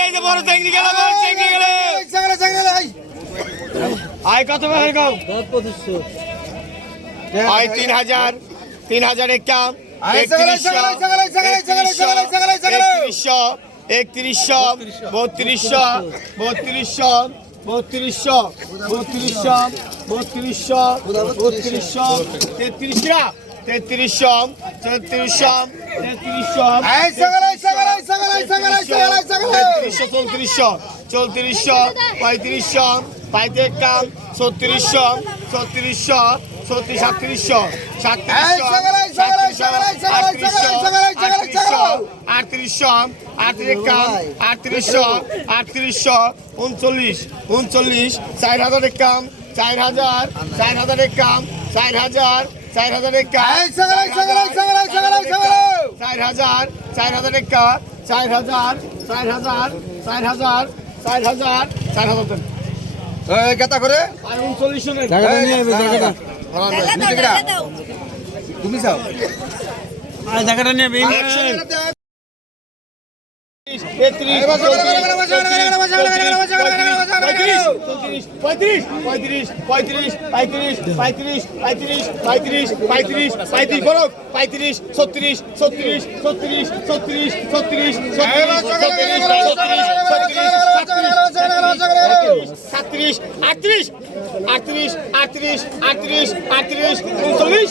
এই যে বড় চেংড়ি গেল বড় চেংড়ি গেল বত্রিশশো বত্রিশশো বত্রিশশো বত্রিশশো তেত্রিশরা তেত্রিশশো তেত্রিশশো তেত্রিশশো চৌত্রিশশো চৌত্রিশশো পঁয়ত্রিশশো কাম ছত্রিশশো ছত্রিশশো ছত্রিশ সাতত্রিশশো সাতত্রিশশো আটত্রিশশো আটত্রিশ কাম আটত্রিশশো আটত্রিশশো উনচল্লিশ উনচল্লিশ চার হাজার কাম চার হাজার চার হাজার কাম চার হাজার চার হাজার চার হাজার চার হাজার একা চার হাজার চার হাজার চার হাজার চার হাজার চার হাজার। দেন কেতা করে? উনচল্লিশ তুমি যাও জায়গাটা নিয়ে পঁয়ত্রিশ পঁয়ত্রিশ পঁয়ত্রিশ পঁয়ত্রিশ পঁয়ত্রিশ পঁয়ত্রিশ পঁয়ত্রিশ পঁয়ত্রিশ পঁয়ত্রিশ বড় পঁয়ত্রিশ ছত্রিশ ছত্রিশ ছত্রিশ ছত্রিশ ছত্রিশ সাতত্রিশ আটত্রিশ আটত্রিশ আটত্রিশ আটত্রিশ আটত্রিশ উনচল্লিশ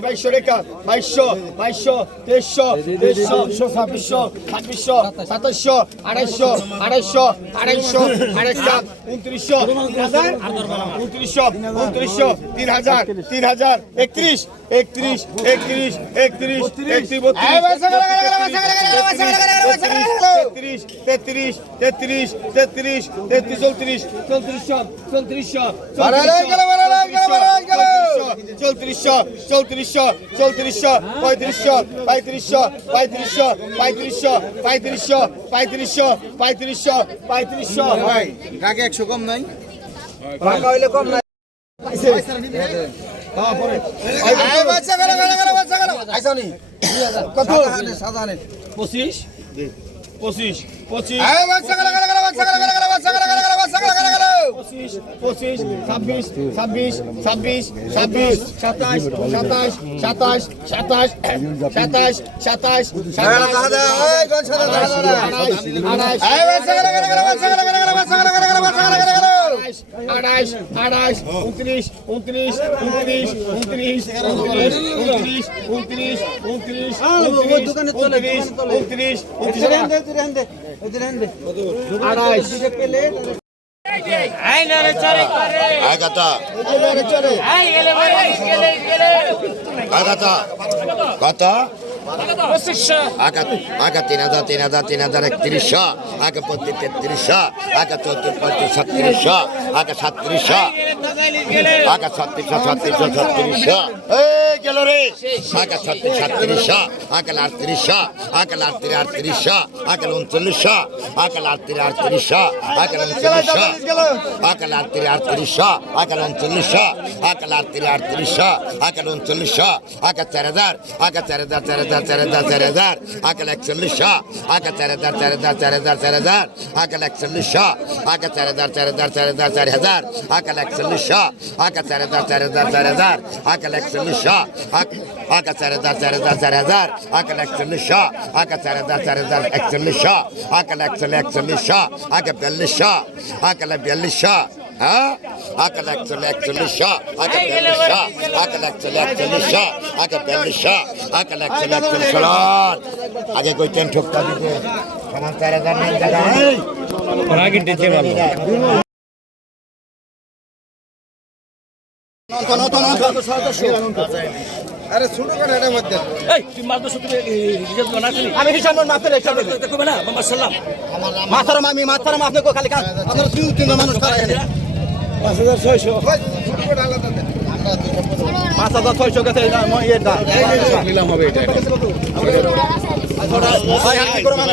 বাইশশো রেখা বাইশশো বাইশশো তেইশশো তেইশশো ছাব্বিশশো ছাব্বিশশো সাতাশশো আড়াইশো আড়াইশো আড়াইশো আড়াইশো উনত্রিশশো উনত্রিশশো উনত্রিশশো তিন হাজার তিন হাজার, একত্রিশ একত্রিশ একত্রিশ একত্রিশ একত্রিশ তেত্রিশ তেত্রিশ তেত্রিশ তেত্রিশ তেত্রিশ চৌত্রিশ চৌত্রিশশো চৌত্রিশশো চৌত্রিশশো চৌত্রিশশো চৌত্রিশশো পঁয়ত্রিশশো পঁয়ত্রিশশো পঁয়ত্রিশশো পঁয়ত্রিশশো পঁয়ত্রিশশো পঁয়ত্রিশশো পঁয়ত্রিশশো পঁয়ত্রিশশো। ভাই টাকা একশো কম নাই? তারপরে কত? পঁচিশ? পঁচিশ পঁচিশ। পঁচিশ পঁচিশ ছাব্বিশ ছাব্বিশ ছাব্বিশ ছাব্বিশ সাতাশ সাতাশ সাতাশ সাতাশ সাতাশ সাতাশ আড়াইশ আড়াইশ উনত্রিশ উনত্রিশ উনত্রিশ উনত্রিশ উনত্রিশ উনত্রিশ উনত্রিশ উনত্রিশ উনত্রিশ উনত্রিশ উনত্রিশ আড়াইশ আগতা কত? আগা তিন হাজার তিন হাজার তিন হাজার একত্রিশশো। আগে পঁচিশ তেত্রিশশো আগে চৌত্রিশ পঁয়ত্রিশ ছত্রিশশো আগে সাতত্রিশশো। আগে ছত্রিশশো ছত্রিশশো ছত্রিশশো এই গেল রে আগে ছত্রিশ সাতত্রিশশো আগে আটত্রিশশো আগে আটত্রিশ আটত্রিশশো আগে উনচল্লিশশো আগে আটত্রিশ আটত্রিশশো আগে উনচল্লিশশো আগে আটত্রিশ আটত্রিশশো আগে উনচল্লিশশো আগে আটত্রিশ আটত্রিশশো আগে উনচল্লিশশো আগে চার হাজার আগে চার হাজার চার হাজার চার হাজার চার হাজার আগে একচল্লিশশো আগে চার হাজার চার হাজার চার হাজার চার হাজার আগে একচল্লিশশো আগে চার হাজার চার হাজার চার হাজার চার হাজার আগে একচল্লিশশো Hak eser eder ser eder ser eder. Hak eleksinli şah. Hak Hak eser eder ser eder ser eder. Hak eleksinli şah. Hak eser eder ser eder eksinli şah. Hak eleksinli eksinli şah. Hak ebdelli şah. Hak elebiyelli şah. Ha? Hak eleksinli eksinli şah. Hak ebdelli şah. Hak eleksinli eksinli şah. Hak ebdelli şah. Hak eleksinli eksinli şah. আগে কইতেন ঠোকটা দিতে সমান চার হাজার নাম জায়গা ওরা কিন্তু আরে ছোট করে এটা মধ্যে এই তুমি মাছ দশ তুমি রিজার্ভ না আসলি? আমি হিসাব না মাপতে হিসাব দেখো না? মামা সাল্লাম মাথার মামি মাথার মাপনে কো খালি কাজ। আপনারা দুই তিন মানুষ করে এখানে। 5600 ছোট করে আলাদা দেন পাঁচ হাজার ছয়শো গেছে নিলাম হবে এটা। আচ্ছা, মানে, ভাই হাতি করে মানে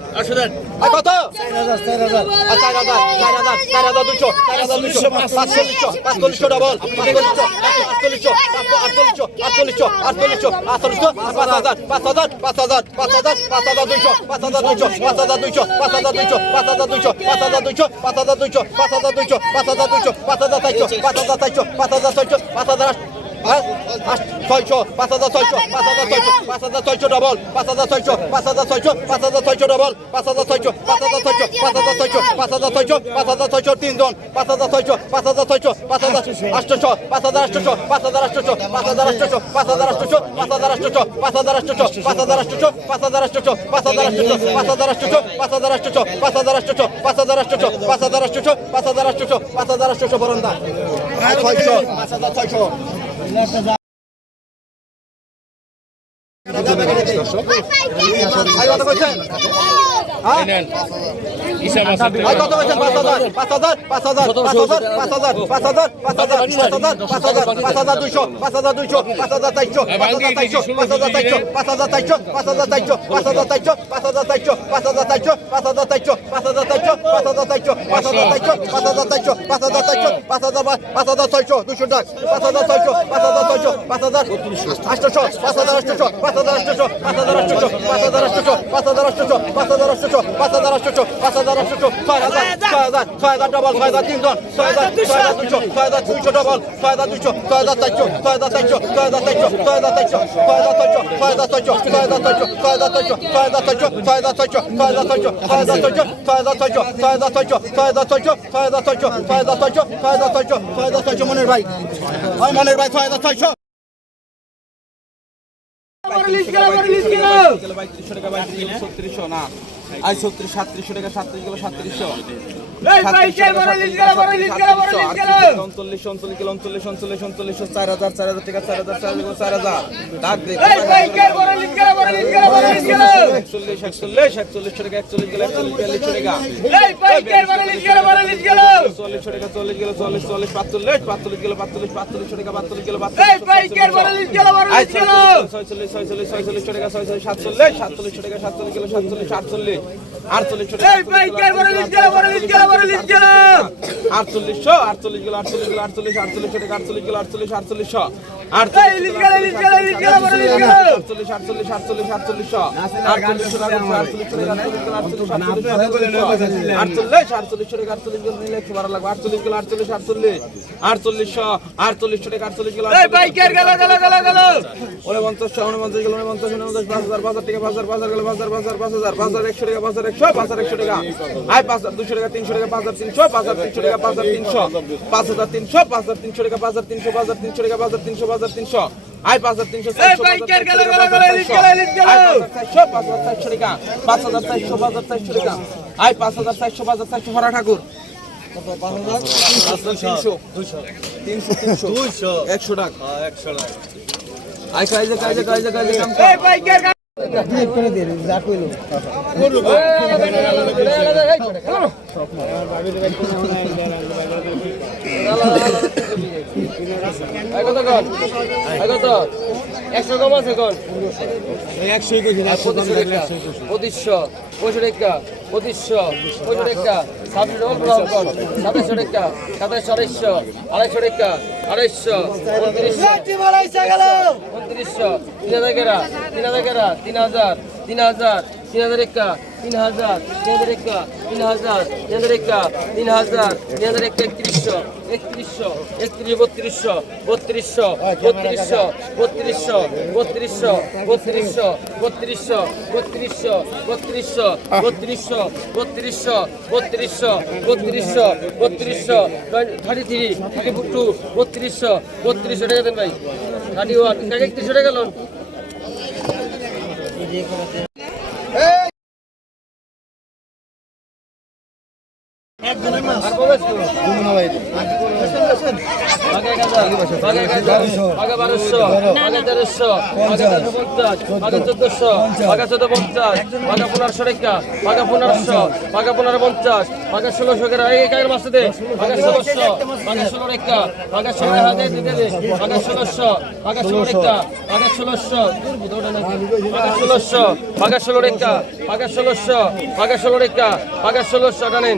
কত পাঁচচল্লিশশো ডবল আটচল্লিশশো আটচল্লিশশো আটচল্লিশশো আটচল্লিশশো আটচল্লিশশো পাঁচ হাজার পাঁচ হাজার পাঁচ হাজার পাঁচ হাজার পাঁচ হাজার দুইশো পাঁচ হাজার দুইশো পাঁচ হাজার দুইশো পাঁচ হাজার দুইশো পাঁচ হাজার দুইশো পাঁচ হাজার দুইশো পাঁচ হাজার দুইশো পাঁচ হাজার দুইশো পাঁচ হাজার দুইশো পাঁচ হাজার চারশো পাঁচ হাজার চারশো পাঁচ হাজার ছয়শো পাঁচ হাজার ছয়শো পাঁচ হাজার ছয়শো পাঁচ হাজার ছয়শো পাঁচ হাজার ছয়শো ডবল পাঁচ হাজার ছয়শো পাঁচ হাজার ছয়শো পাঁচ হাজার ছয়শো ডবল পাঁচ হাজার ছয়শো পাঁচ হাজার ছয়শো পাঁচ হাজার ছয়শো পাঁচ হাজার ছয়শো পাঁচ হাজার ছয়শো তিনজন পাঁচ হাজার ছয়শো পাঁচ হাজার ছয়শো পাঁচ হাজার আটশোশো পাঁচ হাজার আটশোশো পাঁচ হাজার আটশোশো পাঁচ হাজার আটশোশো পাঁচ হাজার আটশোশো পাঁচ হাজার আটশোশো পাঁচ হাজার আটশোশো পাঁচ হাজার আটশোশো পাঁচ হাজার আটশোশো পাঁচ হাজার আটশোশো পাঁচ হাজার আটশোশো পাঁচ হাজার আটশোশো পাঁচ হাজার আটশোশো পাঁচ হাজার আটশোশো পাঁচ হাজার আটশোশো পাঁচ হাজার আটশোশো পাঁচ হাজার আটশোশো বরন্দা ছয়শো পাঁচ হাজার ছয়শো দর্শক দুশো টাকা পাঁচ হাজার ছয়শো পাঁচ হাজার পাঁচ হাজার আটশো পাঁচ হাজার আটশো পাঁচ হাজার আটশো পাঁচ হাজার আটশোশো পাঁচ হাজার আটশোশো পাঁচ হাজার আটশোশো পাঁচ হাজার আটশোশো পাঁচ হাজার আটশোশো পাঁচ হাজার আটশোশো ছয় হাজার ছয় হাজার ছয় হাজার ডবল ছয় হাজার তিনজন ছয় হাজার ছয় হাজার দুশো ছয় হাজার দুইশো ডবল ছয় হাজার দুইশো ছয় হাজার চারশো ছয় হাজার চারশো ছয় হাজার চারশো ছয় হাজার চারশো ছয় হাজার চারশো ছয় হাজার চারশো ছয় হাজার চারশো ছয় হাজার চারশো ছয় হাজার চারশো ছয় হাজার চারশো ছয় হাজার চারশো ছয় হাজার চারশো ছয় হাজার চারশো ছয় হাজার চারশো ছয় হাজার চারশো ছয় হাজার চারশো ছয় হাজার চারশো ছয় হাজার চারশো ছয় হাজার চারশো মনের ভাই ভাই মনের ভাই ছয় হাজার ছয়শো ছত্রিশশো না আজ সাতত্রিশশো টাকা সাতত্রিশ গেলো সাতত্রিশশো উনচল্লিশ উনচল্লিশ উনচল্লিশ উনচল্লিশ উনচল্লিশ চার হাজার চার হাজার টাকা চার হাজার চার হাজার চার হাজার ডাক একচল্লিশ একচল্লিশ একচল্লিশ টাকা একচল্লিশ গেল একচল্লিশ বিয়াল্লিশ টাকা চল্লিশ টাকা চল্লিশ গেল চল্লিশ চল্লিশ পাঁচচল্লিশ পাঁচচল্লিশ গেল পাঁচচল্লিশ পাঁচচল্লিশ টাকা পাঁচচল্লিশ গেল ছয়চল্লিশ ছয়চল্লিশ ছয়চল্লিশ টাকা ছয়চল্লিশ সাতচল্লিশ সাতচল্লিশ টাকা সাতচল্লিশ গেল সাতচল্লিশ আটচল্লিশ আটচল্লিশশো আটচল্লিশশো আটচল্লিশ গেল আটচল্লিশ গেল আটচল্লিশ আটচল্লিশশো টাকা আটচল্লিশ গেল আটচল্লিশ আটচল্লিশশো পাঁচ হাজার তিনশো টাকা পাঁচ হাজার তিনশো পাঁচ হাজার তিনশো টাকা পাঁচ হাজার তিনশো পাঁচ হাজার তিনশো টাকা পাঁচ হাজার তিনশো হাজার তিনশো আই পাঁচ হাজার তিনশো পাঁচ হাজার চারশো পাঁচ হাজার চারশো টাকা আই পাঁচ হাজার চারশো পাঁচ হাজার চারশো হরা ঠাকুর একশো টাকা আই কাজে কাজে কাজে কাজে একশো কম আছে কোন পঁচিশশো পঁয়ষট্টি টাকা পঁচিশশো পঁয়ষট্টি টাকা ছাব্বিশ কর সাতাশশো টাকা সাতাশশো আড়াইশো আড়াইশো টাকা আড়াইশো উনত্রিশশো উনত্রিশশো তিন হাজার তিন হাজার তিন হাজার তিন হাজার তিন হাজার একা তিন হাজার একা তিন হাজার একা তিন হাজার একা একত্রিশশো একত্রিশশো একত্রিশ বত্রিশশো বত্রিশশো বত্রিশশো বত্রিশশো বত্রিশশো বত্রিশশো বত্রিশশো বত্রিশশো বত্রিশশো বত্রিশশো বত্রিশশো বত্রিশশো বত্রিশশো বত্রিশশো থার্টি থ্রি থার্টি টু বত্রিশশো বত্রিশশো টাকা দেন ভাই থার্টি ওয়ান একত্রিশশো টাকা লোন পঞ্চাশ বাঘে ষোলোশো কাগের মাসে বাঘে ষোলোশো বাঘে ষোলো রেখা বাঘে ষোলো দে দিতে দে বাঘে ষোলোশো বাঘে ষোলো রেখা বাঘে ষোলোশো বাঘে ষোলোশো বাঘে ষোলো রেখা বাঘে ষোলোশো বাঘে ষোলো রেখা বাঘে ষোলোশো টানেন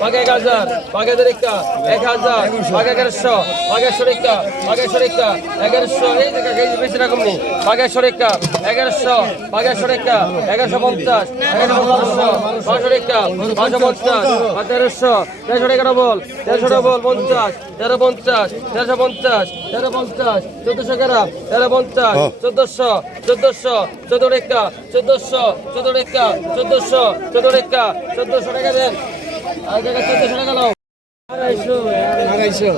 বাঘে এক হাজার বাঘে দেড়েকা এক হাজার বাঘে এগারোশো বাঘে সরেকা বাঘে সরেকা এগারোশো এই বেশি রকম নেই। বাঘে সরেকা এগারোশো বাঘে সরেকা এগারোশো পঞ্চাশ এগারোশো পঞ্চাশশো বারোশো রেখা বারোশো পঞ্চাশ বা তেরোশো তেরোশো এগারো বল তেরোশো বল পঞ্চাশ তেরো পঞ্চাশ তেরোশো পঞ্চাশ তেরো পঞ্চাশ চোদ্দশো গ্রাম তেরো পঞ্চাশ চোদ্দশো চোদ্দশো চোদ্দ রেখা চোদ্দশো চোদ্দ রেখা চোদ্দশো চোদ্দ রেখা চোদ্দশো টাকা দেন। আড়াইশো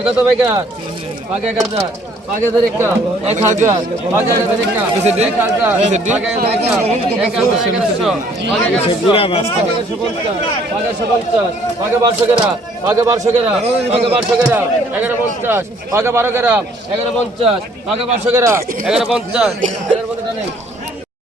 কত বেকার পাকে এক হাজার একটা এক হাজার একটা এক হাজার পাকে ধরে একটা এক হাজার এগারোশো পাকে এগারোশো পঞ্চাশ পাকে একশো পঞ্চাশ পাকে বারোশো গেরা এগারো পঞ্চাশ পাকে বারো গেরা এগারো পঞ্চাশ পাকে বারোশো গেরা এগারো পঞ্চাশ এগারো